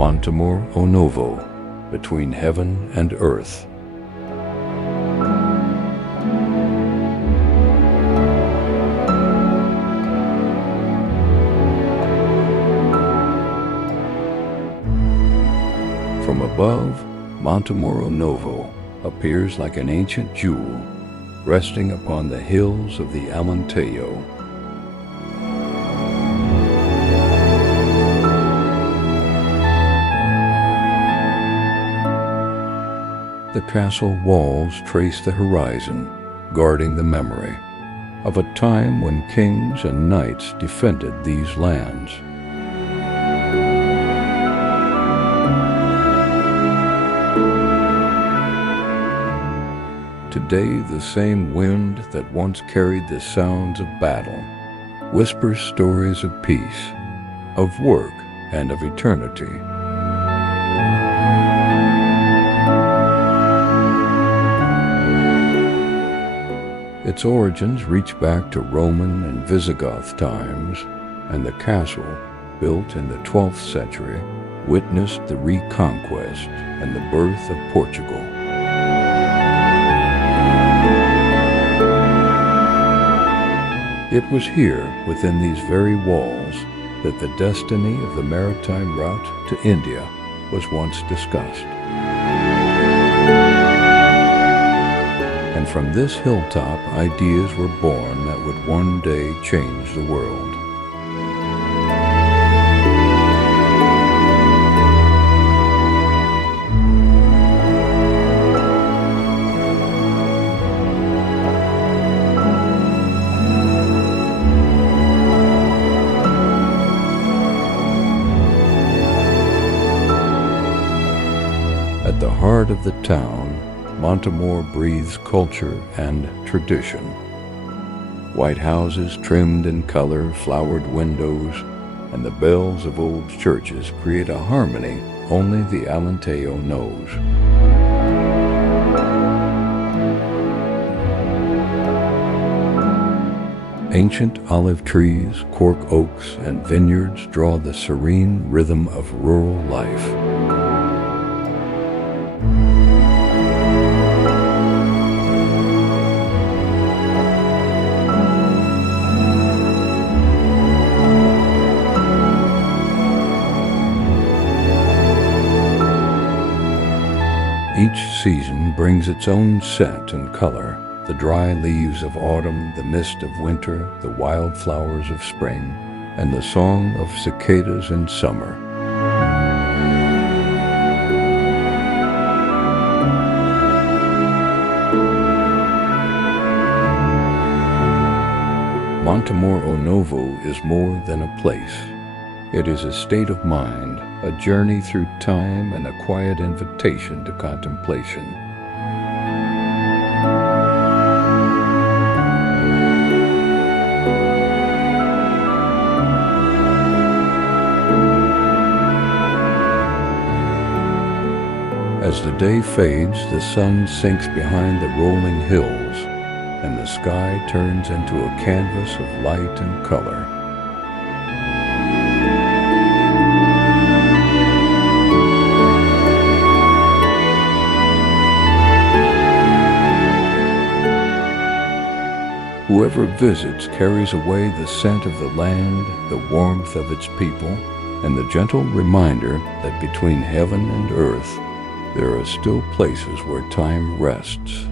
Montemor-o-Novo, between heaven and earth. From above, Montemor-o-Novo appears like an ancient jewel resting upon the hills of the Alentejo. The castle walls trace the horizon, guarding the memory of a time when kings and knights defended these lands. Today, the same wind that once carried the sounds of battle whispers stories of peace, of work, and of eternity. Its origins reach back to Roman and Visigoth times, and the castle, built in the 12th century, witnessed the reconquest and the birth of Portugal. It was here, within these very walls, that the destiny of the maritime route to India was once discussed. And from this hilltop, ideas were born that would one day change the world. At the heart of the town, Montemor breathes culture and tradition. White houses trimmed in color, flowered windows, and the bells of old churches create a harmony only the Alentejo knows. Ancient olive trees, cork oaks, and vineyards draw the serene rhythm of rural life. Each season brings its own scent and color, the dry leaves of autumn, the mist of winter, the wild flowers of spring, and the song of cicadas in summer. Montemor-o-Novo is more than a place. It is a state of mind, a journey through time, and a quiet invitation to contemplation. As the day fades, the sun sinks behind the rolling hills, and the sky turns into a canvas of light and color. Whoever visits carries away the scent of the land, the warmth of its people, and the gentle reminder that between heaven and earth, there are still places where time rests.